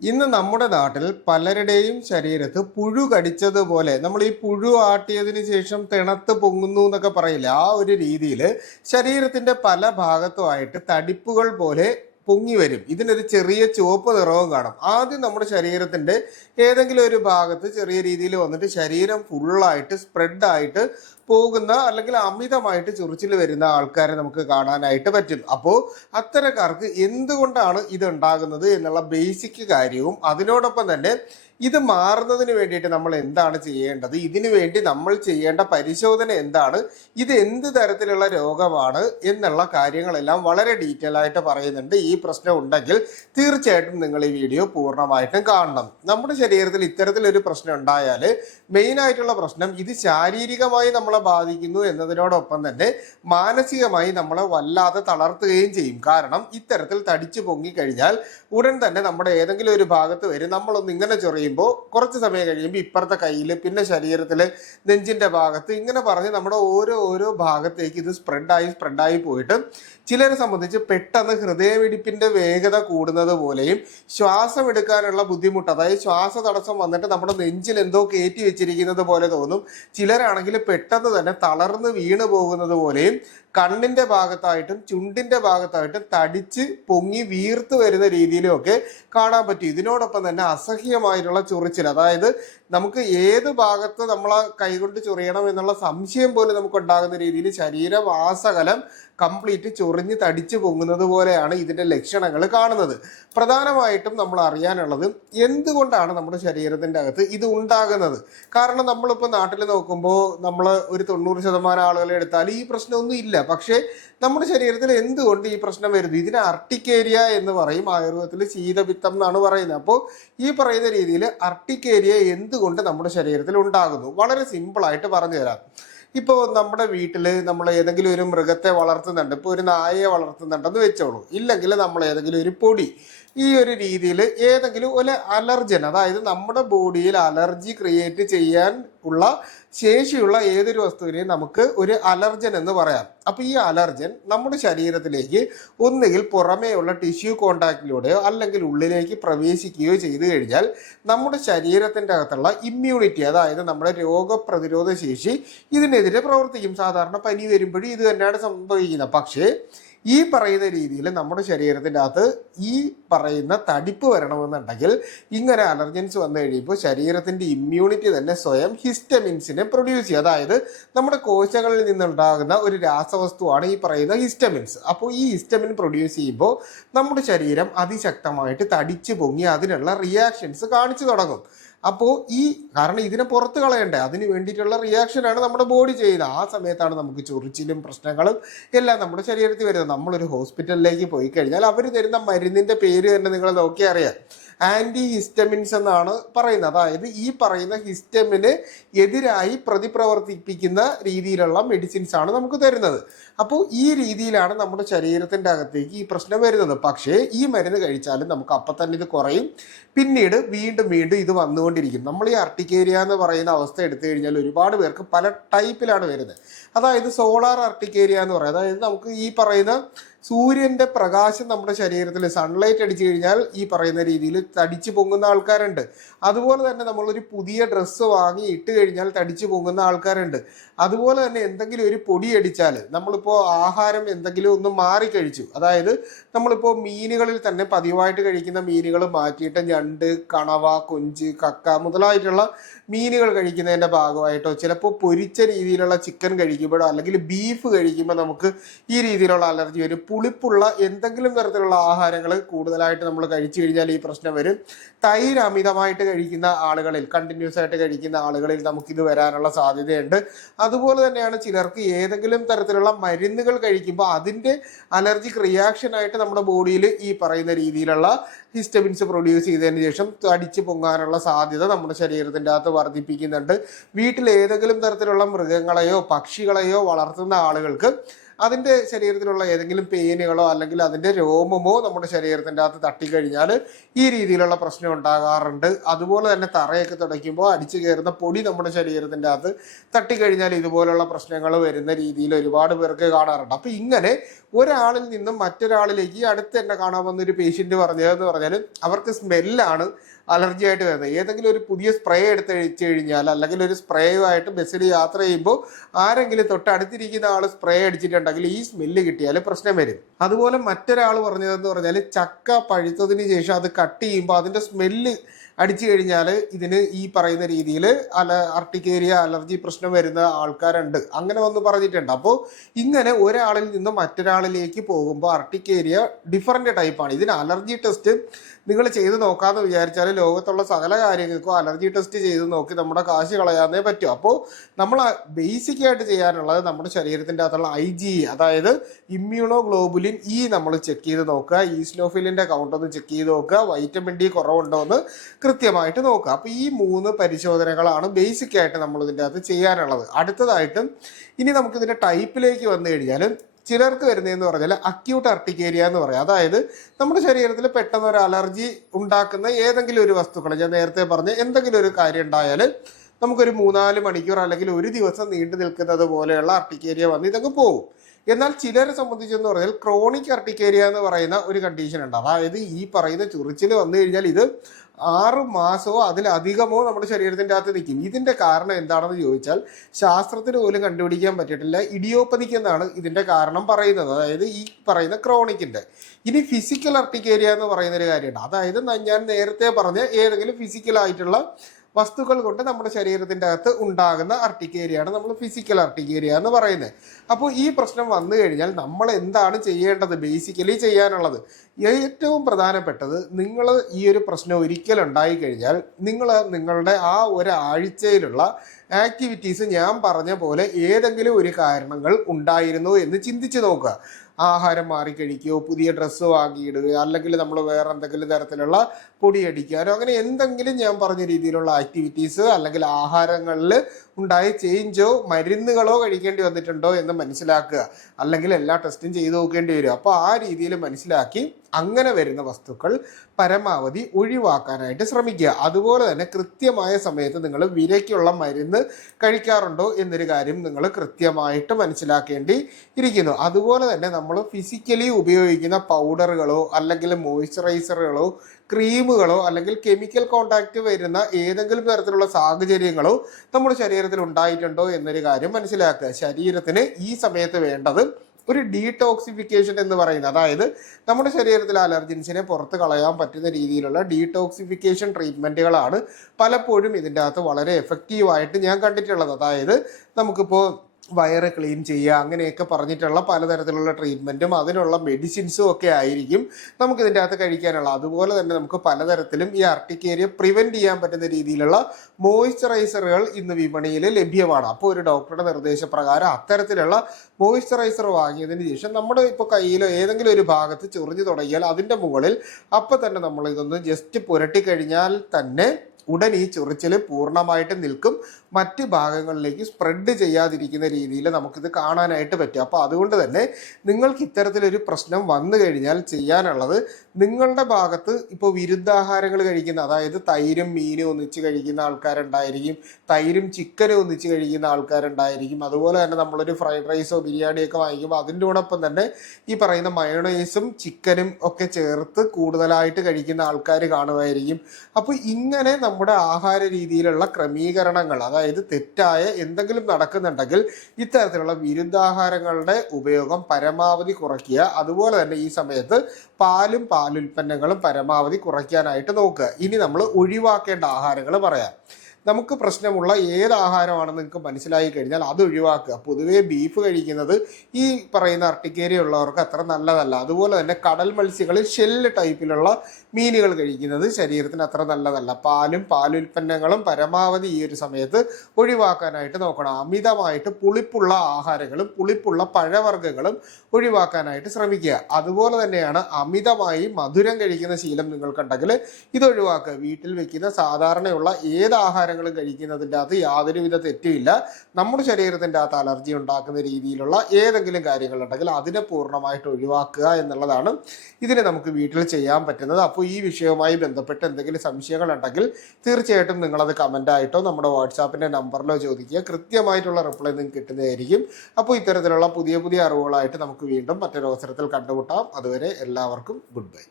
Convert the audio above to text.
ഇന്ന് നമ്മുടെ നാട്ടിൽ പലരുടെയും ശരീരത്ത് പുഴു കടിച്ചതുപോലെ നമ്മൾ ഈ പുഴു ആട്ടിയതിന് ശേഷം തിണത്ത് പൊങ്ങുന്നു എന്നൊക്കെ പറയില്ല, ആ ഒരു രീതിയിൽ ശരീരത്തിന്റെ പല ഭാഗത്തുമായിട്ട് തടിപ്പുകൾ പോലെ പൊങ്ങി വരും. ഇതിനൊരു ചെറിയ ചുവപ്പ് നിറവും കാണും. ആദ്യം നമ്മുടെ ശരീരത്തിന്റെ ഏതെങ്കിലും ഒരു ഭാഗത്ത് ചെറിയ രീതിയിൽ വന്നിട്ട് ശരീരം ഫുള്ളായിട്ട് സ്പ്രെഡായിട്ട് പോകുന്ന അല്ലെങ്കിൽ അമിതമായിട്ട് ചൊറിച്ചിൽ വരുന്ന ആൾക്കാരെ നമുക്ക് കാണാനായിട്ട് പറ്റും. അപ്പോൾ അത്തരക്കാർക്ക് എന്തുകൊണ്ടാണ് ഇത് ഉണ്ടാകുന്നത് എന്നുള്ള ബേസിക് കാര്യവും അതിനോടൊപ്പം തന്നെ ഇത് മാറുന്നതിന് വേണ്ടിയിട്ട് നമ്മൾ എന്താണ് ചെയ്യേണ്ടത്, ഇതിനു വേണ്ടി നമ്മൾ ചെയ്യേണ്ട പരിശോധന എന്താണ്, ഇത് എന്ത് തരത്തിലുള്ള രോഗമാണ് എന്നുള്ള കാര്യങ്ങളെല്ലാം വളരെ ഡീറ്റെയിൽ ആയിട്ട് പറയുന്നുണ്ട്. ഈ പ്രശ്നം ഉണ്ടെങ്കിൽ തീർച്ചയായിട്ടും നിങ്ങൾ ഈ വീഡിയോ പൂർണ്ണമായിട്ടും കാണണം. നമ്മുടെ ശരീരത്തിൽ ഇത്തരത്തിലൊരു പ്രശ്നം ഉണ്ടായാൽ മെയിൻ ആയിട്ടുള്ള പ്രശ്നം ഇത് ശാരീരികമായി നമ്മളെ ബാധിക്കുന്നു എന്നതിനോടൊപ്പം തന്നെ മാനസികമായി നമ്മളെ വല്ലാതെ തളർത്തുകയും ചെയ്യും. കാരണം ഇത്തരത്തിൽ തടിച്ചു പൊങ്ങി കഴിഞ്ഞാൽ ഉടൻ തന്നെ നമ്മുടെ ഏതെങ്കിലും ഒരു ഭാഗത്ത് വരും. നമ്മളൊന്ന് ഇങ്ങനെ ചൊറിയുമ്പോൾ കുറച്ച് സമയം കഴിയുമ്പോൾ ഇപ്പുറത്തെ കയ്യിൽ, പിന്നെ ശരീരത്തിലെ നെഞ്ചിന്റെ ഭാഗത്ത്, ഇങ്ങനെ പറഞ്ഞ് നമ്മുടെ ഓരോ ഭാഗത്തേക്ക് ഇത് സ്പ്രെഡായി പോയിട്ട് ചിലരെ സംബന്ധിച്ച് പെട്ടെന്ന് ഹൃദയമിടിപ്പിന്റെ വേഗത കൂടുന്നത് പോലെയും ശ്വാസം എടുക്കാനുള്ള ബുദ്ധിമുട്ട്, അതായത് ശ്വാസ തടസ്സം വന്നിട്ട് നമ്മുടെ നെഞ്ചിൽ എന്തോ കയറ്റി വെച്ചിരിക്കുന്നത് പോലെ തോന്നും. ചിലരാണെങ്കിൽ പെട്ടെന്ന് തന്നെ തളർന്ന് വീണു പോകുന്നത് പോലെയും കണ്ണിന്റെ ഭാഗത്തായിട്ടും ചുണ്ടിന്റെ ഭാഗത്തായിട്ടും തടിച്ച് പൊങ്ങി വീർത്ത് വരുന്ന രീതിയിലും ഒക്കെ കാണാൻ പറ്റും. ഇതിനോടൊപ്പം തന്നെ അസഹ്യമായിട്ടുള്ള ചൊറിച്ചിൽ, അതായത് നമുക്ക് ഏത് ഭാഗത്ത് നമ്മളെ കൈകൊണ്ട് ചൊറിയണം എന്നുള്ള സംശയം പോലും നമുക്ക് ഉണ്ടാകുന്ന രീതിയിൽ ശരീരവാസകലം കംപ്ലീറ്റ് ചൊറിഞ്ഞ് തടിച്ചു പൊങ്ങുന്നത് പോലെയാണ് ഇതിന്റെ ലക്ഷണങ്ങൾ കാണുന്നത്. പ്രധാനമായിട്ടും നമ്മൾ അറിയാനുള്ളത് എന്തുകൊണ്ടാണ് നമ്മുടെ ശരീരത്തിന്റെ അകത്ത് ഇത് ഉണ്ടാകുന്നത്. കാരണം നമ്മളിപ്പോൾ നാട്ടിൽ നോക്കുമ്പോൾ നമ്മൾ ഒരു 90% ആളുകളെ എടുത്താൽ ഈ പ്രശ്നമൊന്നും ഇല്ല. പക്ഷേ നമ്മുടെ ശരീരത്തിൽ എന്തുകൊണ്ട് ഈ പ്രശ്നം വരുന്നു? ഇതിന് അർട്ടിക്കേരിയ എന്ന് പറയും, ആയുർവേദത്തിൽ ശീതപിത്തം എന്നാണ് പറയുന്നത്. അപ്പോൾ ഈ പറയുന്ന രീതിയിൽ അർട്ടിക്കേരിയ എന്തുകൊണ്ട് നമ്മുടെ ശരീരത്തിൽ ഉണ്ടാകുന്നു വളരെ സിമ്പിളായിട്ട് പറഞ്ഞു തരാം. ഇപ്പോൾ നമ്മുടെ വീട്ടിൽ നമ്മൾ ഏതെങ്കിലും ഒരു മൃഗത്തെ വളർത്തുന്നുണ്ട്, ഇപ്പോൾ ഒരു നായയെ വളർത്തുന്നുണ്ടെന്ന് വെച്ചോളൂ, ഇല്ലെങ്കിൽ നമ്മൾ ഏതെങ്കിലും ഒരു പൊടി, ഈ ഒരു രീതിയിൽ ഏതെങ്കിലും ഒരു അലർജൻ, അതായത് നമ്മുടെ ബോഡിയിൽ അലർജി ക്രിയേറ്റ് ചെയ്യാൻ ഉള്ള ശേഷിയുള്ള ഏതൊരു വസ്തുവിനെയും നമുക്ക് ഒരു അലർജൻ എന്ന് പറയാം. അപ്പോൾ ഈ അലർജൻ നമ്മുടെ ശരീരത്തിലേക്ക് ഒന്നുകിൽ പുറമേയുള്ള ടിഷ്യൂ കോണ്ടാക്റ്റിലൂടെയോ അല്ലെങ്കിൽ ഉള്ളിലേക്ക് പ്രവേശിക്കുകയോ ചെയ്തു കഴിഞ്ഞാൽ നമ്മുടെ ശരീരത്തിൻ്റെ അകത്തുള്ള ഇമ്മ്യൂണിറ്റി, അതായത് നമ്മുടെ രോഗപ്രതിരോധ ശേഷി ഇതിനെതിരെ പ്രവർത്തിക്കും. സാധാരണ പനി വരുമ്പോഴും ഇത് തന്നെയാണ് സംഭവിക്കുന്നത്. പക്ഷേ ഈ പറയുന്ന രീതിയിൽ നമ്മുടെ ശരീരത്തിൻ്റെ അകത്ത് ഈ പറയുന്ന തടിപ്പ് വരണമെന്നുണ്ടെങ്കിൽ ഇങ്ങനെ അലർജൻസ് വന്നു കഴിയുമ്പോൾ ശരീരത്തിൻ്റെ ഇമ്മ്യൂണിറ്റി തന്നെ സ്വയം ഹിസ്റ്റമിൻസിനെ പ്രൊഡ്യൂസ് ചെയ്യും. അതായത് നമ്മുടെ കോശങ്ങളിൽ നിന്നുണ്ടാകുന്ന ഒരു രാസവസ്തുവാണ് ഈ പറയുന്ന ഹിസ്റ്റമിൻസ്. അപ്പോൾ ഈ ഹിസ്റ്റമിൻ പ്രൊഡ്യൂസ് ചെയ്യുമ്പോൾ നമ്മുടെ ശരീരം അതിശക്തമായിട്ട് തടിച്ചു പൊങ്ങി അതിനുള്ള റിയാക്ഷൻസ് കാണിച്ചു തുടങ്ങും. അപ്പോൾ കാരണം ഇതിനെ പുറത്ത് കളയണ്ടേ, അതിന് വേണ്ടിയിട്ടുള്ള റിയാക്ഷനാണ് നമ്മുടെ ബോഡി ചെയ്യുന്നത്. ആ സമയത്താണ് നമുക്ക് ചൊറിച്ചിലും പ്രശ്നങ്ങളും എല്ലാം നമ്മുടെ ശരീരത്തിൽ വരുന്നത്. നമ്മളൊരു ഹോസ്പിറ്റലിലേക്ക് പോയി കഴിഞ്ഞാൽ അവർ തരുന്ന മരുന്നിൻ്റെ പേര് തന്നെ നിങ്ങൾ നോക്കിയാൽ അറിയാം, ആൻറ്റി ഹിസ്റ്റമിൻസ് എന്നാണ് പറയുന്നത്. അതായത് ഈ പറയുന്ന ഹിസ്റ്റമിന് എതിരായി പ്രതിപ്രവർത്തിപ്പിക്കുന്ന രീതിയിലുള്ള മെഡിസിൻസ് ആണ് നമുക്ക് തരുന്നത്. അപ്പോൾ ഈ രീതിയിലാണ് നമ്മുടെ ശരീരത്തിൻ്റെ അകത്തേക്ക് ഈ പ്രശ്നം വരുന്നത്. പക്ഷേ ഈ മരുന്ന് കഴിച്ചാലും നമുക്ക് അപ്പം തന്നെ ഇത് കുറയും, പിന്നീട് വീണ്ടും ഇത് വന്നുകൊണ്ടിരിക്കും. നമ്മൾ ഈ അർട്ടിക്കേരിയ എന്ന് പറയുന്ന അവസ്ഥ എടുത്തു കഴിഞ്ഞാൽ ഒരുപാട് പേർക്ക് പല ടൈപ്പിലാണ് വരുന്നത്. അതായത് സോളാർ അർട്ടിക്കേരിയ എന്ന് പറയുന്നത്, അതായത് നമുക്ക് ഈ പറയുന്ന സൂര്യന്റെ പ്രകാശം നമ്മുടെ ശരീരത്തിൽ സൺലൈറ്റ് അടിച്ചു കഴിഞ്ഞാൽ ഈ പറയുന്ന രീതിയിൽ തടിച്ചു പൊങ്ങുന്ന ആൾക്കാരുണ്ട്. അതുപോലെ തന്നെ നമ്മളൊരു പുതിയ ഡ്രസ്സ് വാങ്ങി ഇട്ട് കഴിഞ്ഞാൽ തടിച്ചു പൊങ്ങുന്ന ആൾക്കാരുണ്ട്. അതുപോലെ തന്നെ എന്തെങ്കിലും ഒരു പൊടി അടിച്ചാൽ, നമ്മളിപ്പോൾ ആഹാരം എന്തെങ്കിലും ഒന്ന് മാറി കഴിച്ചു, അതായത് നമ്മളിപ്പോൾ മീനുകളിൽ തന്നെ പതിവായിട്ട് കഴിക്കുന്ന മീനുകൾ മാറ്റിയിട്ട് ഞണ്ട്, കണവ, കൊഞ്ച്, കക്ക മുതലായിട്ടുള്ള മീനുകൾ കഴിക്കുന്നതിൻ്റെ ഭാഗമായിട്ടോ ചിലപ്പോൾ പൊരിച്ച രീതിയിലുള്ള ചിക്കൻ കഴിക്കുമ്പോഴോ അല്ലെങ്കിൽ ബീഫ് കഴിക്കുമ്പോൾ നമുക്ക് ഈ രീതിയിലുള്ള അലർജി വരും. പുളിപ്പുള്ള എന്തെങ്കിലും തരത്തിലുള്ള ആഹാരങ്ങൾ കൂടുതലായിട്ട് നമ്മൾ കഴിച്ചു കഴിഞ്ഞാൽ ഈ പ്രശ്നം വരും. തൈര് അമിതമായിട്ട് കഴിക്കുന്ന ആളുകളിൽ, കണ്ടിന്യൂസ് ആയിട്ട് കഴിക്കുന്ന ആളുകളിൽ നമുക്കിത് വരാനുള്ള സാധ്യതയുണ്ട്. അതുപോലെ തന്നെയാണ് ചിലർക്ക് ഏതെങ്കിലും തരത്തിലുള്ള മരുന്നുകൾ കഴിക്കുമ്പോൾ അതിൻ്റെ അലർജിക് റിയാക്ഷൻ ആയിട്ട് നമ്മുടെ ബോഡിയിൽ ഈ പറയുന്ന രീതിയിലുള്ള ഹിസ്റ്റമിൻസ് പ്രൊഡ്യൂസ് ചെയ്തതിന് ശേഷം തടിച്ചു പൊങ്ങാനുള്ള സാധ്യത നമ്മുടെ ശരീരത്തിൻ്റെ അകത്ത് വർദ്ധിപ്പിക്കുന്നുണ്ട്. വീട്ടിൽ ഏതെങ്കിലും തരത്തിലുള്ള മൃഗങ്ങളെയോ പക്ഷികളെയോ വളർത്തുന്ന ആളുകൾക്ക് അതിൻ്റെ ശരീരത്തിലുള്ള ഏതെങ്കിലും പെയിനുകളോ അല്ലെങ്കിൽ അതിൻ്റെ രോമമോ നമ്മുടെ ശരീരത്തിൻ്റെ അകത്ത് തട്ടിക്കഴിഞ്ഞാൽ ഈ രീതിയിലുള്ള പ്രശ്നം ഉണ്ടാകാറുണ്ട്. അതുപോലെ തന്നെ തറയൊക്കെ തുടയ്ക്കുമ്പോൾ അടിച്ചു കയറുന്ന പൊടി നമ്മുടെ ശരീരത്തിൻ്റെ അകത്ത് തട്ടിക്കഴിഞ്ഞാൽ ഇതുപോലുള്ള പ്രശ്നങ്ങൾ വരുന്ന രീതിയിൽ ഒരുപാട് പേർക്ക് കാണാറുണ്ട്. അപ്പം ഇങ്ങനെ ഒരാളിൽ നിന്നും മറ്റൊരാളിലേക്ക് ഈ അടുത്ത് തന്നെ കാണാൻ വന്നൊരു പേഷ്യൻ്റ് പറഞ്ഞതെന്ന് പറഞ്ഞാൽ അവർക്ക് സ്മെല്ലാണ് അലർജി ആയിട്ട് വരുന്നത്. ഏതെങ്കിലും ഒരു പുതിയ സ്പ്രേ എടുത്ത് കഴിച്ചു കഴിഞ്ഞാൽ അല്ലെങ്കിൽ ഒരു സ്പ്രേയുമായിട്ട് ബസ്സിൽ യാത്ര ചെയ്യുമ്പോൾ ആരെങ്കിലും തൊട്ടടുത്തിരിക്കുന്ന ആൾ സ്പ്രേ അടിച്ചിട്ടുണ്ടെങ്കിൽ ഈ സ്മെല്ല് കിട്ടിയാൽ പ്രശ്നം വരും. അതുപോലെ മറ്റൊരാൾ പറഞ്ഞതെന്ന് പറഞ്ഞാൽ ചക്ക പഴുത്തതിന് ശേഷം അത് കട്ട് ചെയ്യുമ്പോൾ അതിൻ്റെ സ്മെല്ല് അടിച്ചു കഴിഞ്ഞാൽ ഇതിന് ഈ പറയുന്ന രീതിയിൽ അർട്ടിക്കേരിയ അലർജി പ്രശ്നം വരുന്ന ആൾക്കാരുണ്ട്, അങ്ങനെ വന്ന് പറഞ്ഞിട്ടുണ്ട്. അപ്പോൾ ഇങ്ങനെ ഒരാളിൽ നിന്ന് മറ്റൊരാളിലേക്ക് പോകുമ്പോൾ അർട്ടിക്കേരിയ ഡിഫറൻറ്റ് ടൈപ്പാണ്. ഇതിന് അലർജി ടെസ്റ്റ് നിങ്ങൾ ചെയ്ത് നോക്കാമെന്ന് വിചാരിച്ചാൽ ലോകത്തുള്ള സകല കാര്യങ്ങൾക്കും അലർജി ടെസ്റ്റ് ചെയ്ത് നോക്കി നമ്മുടെ കാശ് കളയാനേ പറ്റും. അപ്പോൾ നമ്മൾ ബേസിക് ആയിട്ട് ചെയ്യാനുള്ളത് നമ്മുടെ ശരീരത്തിൻ്റെ അകത്തുള്ള IgE, അതായത് ഇമ്മ്യൂണോഗ്ലോബുലിൻ ഇ നമ്മൾ ചെക്ക് ചെയ്ത് നോക്കുക, ഈസ്നോഫിലിൻ്റെ കൗണ്ട് ഒന്ന് ചെക്ക് ചെയ്ത് നോക്കുക, വൈറ്റമിൻ ഡി കുറവുണ്ടോ എന്ന് കൃത്യമായിട്ട് നോക്കുക. അപ്പോൾ ഈ 3 പരിശോധനകളാണ് ബേസിക് ആയിട്ട് നമ്മൾ ഇതിൻ്റെ അകത്ത് ചെയ്യാനുള്ളത്. അടുത്തതായിട്ടും ഇനി നമുക്കിതിൻ്റെ ടൈപ്പിലേക്ക് വന്നു കഴിഞ്ഞാൽ ചിലർക്ക് വരുന്നതെന്ന് പറഞ്ഞാൽ അക്യൂട്ട് അർട്ടിക്കേരിയ എന്ന് പറയാം. അതായത് നമ്മുടെ ശരീരത്തിൽ പെട്ടെന്ന് ഒരു അലർജി ഉണ്ടാക്കുന്ന ഏതെങ്കിലും ഒരു വസ്തുക്കൾ, ഞാൻ നേരത്തെ പറഞ്ഞ എന്തെങ്കിലും ഒരു കാര്യം ഉണ്ടായാൽ നമുക്കൊരു 3-4 മണിക്കൂർ അല്ലെങ്കിൽ ഒരു ദിവസം നീണ്ടു നിൽക്കുന്നത് പോലെയുള്ള അർട്ടിക്കേരിയ വന്ന് ഇതൊക്കെ പോകും. എന്നാൽ ചിലരെ സംബന്ധിച്ചെന്ന് പറഞ്ഞാൽ ക്രോണിക് അർട്ടിക്കേരിയ എന്ന് പറയുന്ന ഒരു കണ്ടീഷൻ ഉണ്ട്. അതായത് ഈ പറയുന്ന ചൊറിച്ചിൽ വന്നു കഴിഞ്ഞാൽ ഇത് 6 മാസമോ അതിലധികമോ നമ്മുടെ ശരീരത്തിൻ്റെ അകത്ത് നിൽക്കും. ഇതിൻ്റെ കാരണം എന്താണെന്ന് ചോദിച്ചാൽ ശാസ്ത്രത്തിന് പോലും കണ്ടുപിടിക്കാൻ പറ്റിയിട്ടില്ല. ഇഡിയോപ്പതിക്ക് എന്നാണ് ഇതിൻ്റെ കാരണം പറയുന്നത്, അതായത് ഈ പറയുന്ന ക്രോണിക്കിൻ്റെ. ഇനി ഫിസിക്കൽ അർട്ടിക്കേരിയ എന്ന് പറയുന്നൊരു കാര്യമുണ്ട്. അതായത് ഞാൻ നേരത്തെ പറഞ്ഞ ഏതെങ്കിലും ഫിസിക്കലായിട്ടുള്ള വസ്തുക്കൾ കൊണ്ട് നമ്മുടെ ശരീരത്തിൻ്റെ അകത്ത് ഉണ്ടാകുന്ന അർട്ടിക്കേരിയാണ് നമ്മൾ ഫിസിക്കൽ അർട്ടിക്കേരിയ എന്ന് പറയുന്നത്. അപ്പോൾ ഈ പ്രശ്നം വന്നു കഴിഞ്ഞാൽ നമ്മൾ എന്താണ് ചെയ്യേണ്ടത്? ബേസിക്കലി ചെയ്യാനുള്ളത് ഏറ്റവും പ്രധാനപ്പെട്ടത്, നിങ്ങൾ ഈ ഒരു പ്രശ്നം ഒരിക്കൽ ഉണ്ടായിക്കഴിഞ്ഞാൽ നിങ്ങൾ നിങ്ങളുടെ ആ ഒരാഴ്ചയിലുള്ള ആക്ടിവിറ്റീസ് ഞാൻ പറഞ്ഞ പോലെ ഏതെങ്കിലും ഒരു കാരണങ്ങൾ ഉണ്ടായിരുന്നോ എന്ന് ചിന്തിച്ച് നോക്കുക. ആഹാരം മാറിക്കഴിക്കുകയോ പുതിയ ഡ്രസ്സ് വാങ്ങിയിടുകയോ അല്ലെങ്കിൽ നമ്മൾ വേറെ എന്തെങ്കിലും തരത്തിലുള്ള പൊടിയടിക്കാനോ അങ്ങനെ എന്തെങ്കിലും ഞാൻ പറഞ്ഞ രീതിയിലുള്ള ആക്ടിവിറ്റീസ് അല്ലെങ്കിൽ ആഹാരങ്ങളിൽ ഉണ്ടായ ചേഞ്ചോ മരുന്നുകളോ കഴിക്കേണ്ടി വന്നിട്ടുണ്ടോ എന്ന് മനസ്സിലാക്കുക. അല്ലെങ്കിൽ എല്ലാ ടെസ്റ്റും ചെയ്ത് നോക്കേണ്ടി വരും. അപ്പോൾ ആ രീതിയിൽ മനസ്സിലാക്കി അങ്ങനെ വരുന്ന വസ്തുക്കൾ പരമാവധി ഒഴിവാക്കാനായിട്ട് ശ്രമിക്കുക. അതുപോലെ തന്നെ കൃത്യമായ സമയത്ത് നിങ്ങൾ വിരയ്ക്കുള്ള മരുന്ന് കഴിക്കാറുണ്ടോ എന്നൊരു കാര്യം നിങ്ങൾ കൃത്യമായിട്ട് മനസ്സിലാക്കേണ്ടി ഇരിക്കുന്നു. അതുപോലെ തന്നെ നമ്മൾ ഫിസിക്കലി ഉപയോഗിക്കുന്ന പൗഡറുകളോ അല്ലെങ്കിൽ മോയ്സ്ചറൈസറുകളോ ക്രീമുകളോ അല്ലെങ്കിൽ കെമിക്കൽ കോണ്ടാക്റ്റ് വരുന്ന ഏതെങ്കിലും തരത്തിലുള്ള സാഹചര്യങ്ങളോ നമ്മുടെ ശരീരത്തിൽ ഉണ്ടായിട്ടുണ്ടോ എന്നൊരു കാര്യം മനസ്സിലാക്കുക. ശരീരത്തിന് ഈ സമയത്ത് വേണ്ടത് ഒരു ഡീടോക്സിഫിക്കേഷൻ എന്ന് പറയുന്നത്, അതായത് നമ്മുടെ ശരീരത്തിലെ അലർജൻസിനെ പുറത്ത് കളയാൻ പറ്റുന്ന രീതിയിലുള്ള ഡീടോക്സിഫിക്കേഷൻ ട്രീറ്റ്മെൻറ്റുകളാണ് പലപ്പോഴും ഇതിൻ്റെ അകത്ത് വളരെ എഫക്റ്റീവായിട്ട് ഞാൻ കണ്ടിട്ടുള്ളത്. അതായത് നമുക്കിപ്പോൾ വയറ് ക്ലീൻ ചെയ്യുക അങ്ങനെയൊക്കെ പറഞ്ഞിട്ടുള്ള പലതരത്തിലുള്ള ട്രീറ്റ്മെൻറ്റും അതിനുള്ള മെഡിസിൻസും ഒക്കെ ആയിരിക്കും നമുക്കിതിൻ്റെ അകത്ത് കഴിക്കാനുള്ള. അതുപോലെ തന്നെ നമുക്ക് പലതരത്തിലും ഈ അർട്ടിക്കേരിയ പ്രിവെൻറ്റ് ചെയ്യാൻ പറ്റുന്ന രീതിയിലുള്ള മോയ്സ്ചറൈസറുകൾ ഇന്ന് വിപണിയിൽ ലഭ്യമാണ്. അപ്പോൾ ഒരു ഡോക്ടറുടെ നിർദ്ദേശപ്രകാരം അത്തരത്തിലുള്ള മോയ്സ്ചറൈസർ വാങ്ങിയതിന് ശേഷം നമ്മുടെ ഇപ്പോൾ കയ്യിലോ ഏതെങ്കിലും ഒരു ഭാഗത്ത് ചൊറിഞ്ഞു തുടങ്ങിയാൽ അതിൻ്റെ മുകളിൽ അപ്പോൾ തന്നെ നമ്മൾ ഇതൊന്ന് ജസ്റ്റ് പുരട്ടി കഴിഞ്ഞാൽ തന്നെ ഉടൻ ഈ ചൊറിച്ചിൽ പൂർണ്ണമായിട്ട് നിൽക്കും. മറ്റ് ഭാഗങ്ങളിലേക്ക് സ്പ്രെഡ് ചെയ്യാതിരിക്കുന്ന രീതിയിൽ നമുക്കിത് കാണാനായിട്ട് പറ്റും. അപ്പോൾ അതുകൊണ്ട് തന്നെ നിങ്ങൾക്ക് ഇത്തരത്തിലൊരു പ്രശ്നം വന്നു കഴിഞ്ഞാൽ ചെയ്യാനുള്ളത്, നിങ്ങളുടെ ഭാഗത്ത് ഇപ്പോൾ വിരുദ്ധാഹാരങ്ങൾ കഴിക്കുന്ന, അതായത് തൈരും മീനും ഒന്നിച്ച് കഴിക്കുന്ന ആൾക്കാരുണ്ടായിരിക്കും, തൈരും ചിക്കനും ഒന്നിച്ച് കഴിക്കുന്ന ആൾക്കാരുണ്ടായിരിക്കും. അതുപോലെ തന്നെ നമ്മളൊരു ഫ്രൈഡ് റൈസോ ബിരിയാണിയൊക്കെ വാങ്ങിക്കുമ്പോൾ അതിൻ്റെ കൂടൊപ്പം തന്നെ ഈ പറയുന്ന മയോണൈസും ചിക്കനും ഒക്കെ ചേർത്ത് കൂടുതലായിട്ട് കഴിക്കുന്ന ആൾക്കാർ കാണുമായിരിക്കും. അപ്പോൾ ഇങ്ങനെ നമ്മുടെ ആഹാര രീതിയിലുള്ള ക്രമീകരണങ്ങൾ, അതായത് തെറ്റായ എന്തെങ്കിലും നടക്കുന്നുണ്ടെങ്കിൽ ഇത്തരത്തിലുള്ള വിരുദ്ധാഹാരങ്ങളുടെ ഉപയോഗം പരമാവധി കുറയ്ക്കുക. അതുപോലെ തന്നെ ഈ സമയത്ത് പാലും പാലുൽപ്പന്നങ്ങളും പരമാവധി കുറയ്ക്കാനായിട്ട് നോക്കുക. ഇനി നമ്മൾ ഒഴിവാക്കേണ്ട ആഹാരങ്ങൾ പറയാം. നമുക്ക് പ്രശ്നമുള്ള ഏത് ആഹാരമാണെന്ന് നിങ്ങൾക്ക് മനസ്സിലായി കഴിഞ്ഞാൽ അത് ഒഴിവാക്കുക. പൊതുവേ ബീഫ് കഴിക്കുന്നത് ഈ പറയുന്ന അർട്ടിക്കേരിയ ഉള്ളവർക്ക് അത്ര നല്ലതല്ല. അതുപോലെ തന്നെ കടൽ മത്സ്യങ്ങളിൽ ഷെല്ല് ടൈപ്പിലുള്ള മീനുകൾ കഴിക്കുന്നത് ശരീരത്തിന് അത്ര നല്ലതല്ല. പാലും പാലുൽപ്പന്നങ്ങളും പരമാവധി ഈ ഒരു സമയത്ത് ഒഴിവാക്കാനായിട്ട് നോക്കണം. അമിതമായിട്ട് പുളിപ്പുള്ള ആഹാരങ്ങളും പുളിപ്പുള്ള പഴവർഗ്ഗങ്ങളും ഒഴിവാക്കാനായിട്ട് ശ്രമിക്കുക. അതുപോലെ തന്നെയാണ് അമിതമായി മധുരം കഴിക്കുന്ന ശീലം നിങ്ങൾക്കുണ്ടെങ്കിൽ ഇത് ഒഴിവാക്കുക. വീട്ടിൽ വെക്കുന്ന സാധാരണയുള്ള ഏത് ആഹാരങ്ങൾ ആഹാരങ്ങളും കഴിക്കുന്നതിൻ്റെ അകത്ത് യാതൊരുവിധ തെറ്റുമില്ല. നമ്മുടെ ശരീരത്തിൻ്റെ അകത്ത് അലർജി ഉണ്ടാക്കുന്ന രീതിയിലുള്ള ഏതെങ്കിലും കാര്യങ്ങളുണ്ടെങ്കിൽ അതിനെ പൂർണ്ണമായിട്ട് ഒഴിവാക്കുക എന്നുള്ളതാണ് ഇതിന് നമുക്ക് വീട്ടിൽ ചെയ്യാൻ പറ്റുന്നത്. അപ്പോൾ ഈ വിഷയവുമായി ബന്ധപ്പെട്ട് എന്തെങ്കിലും സംശയങ്ങളുണ്ടെങ്കിൽ തീർച്ചയായിട്ടും നിങ്ങളത് കമൻ്റായിട്ടോ നമ്മുടെ വാട്സാപ്പിൻ്റെ നമ്പറിലോ ചോദിക്കുക. കൃത്യമായിട്ടുള്ള റിപ്ലൈ നിങ്ങൾക്ക് കിട്ടുന്നതായിരിക്കും. അപ്പോൾ ഇത്തരത്തിലുള്ള പുതിയ പുതിയ അറിവുകളായിട്ട് നമുക്ക് വീണ്ടും മറ്റൊരു അവസരത്തിൽ കണ്ടുമുട്ടാം. അതുവരെ എല്ലാവർക്കും ഗുഡ് ബൈ.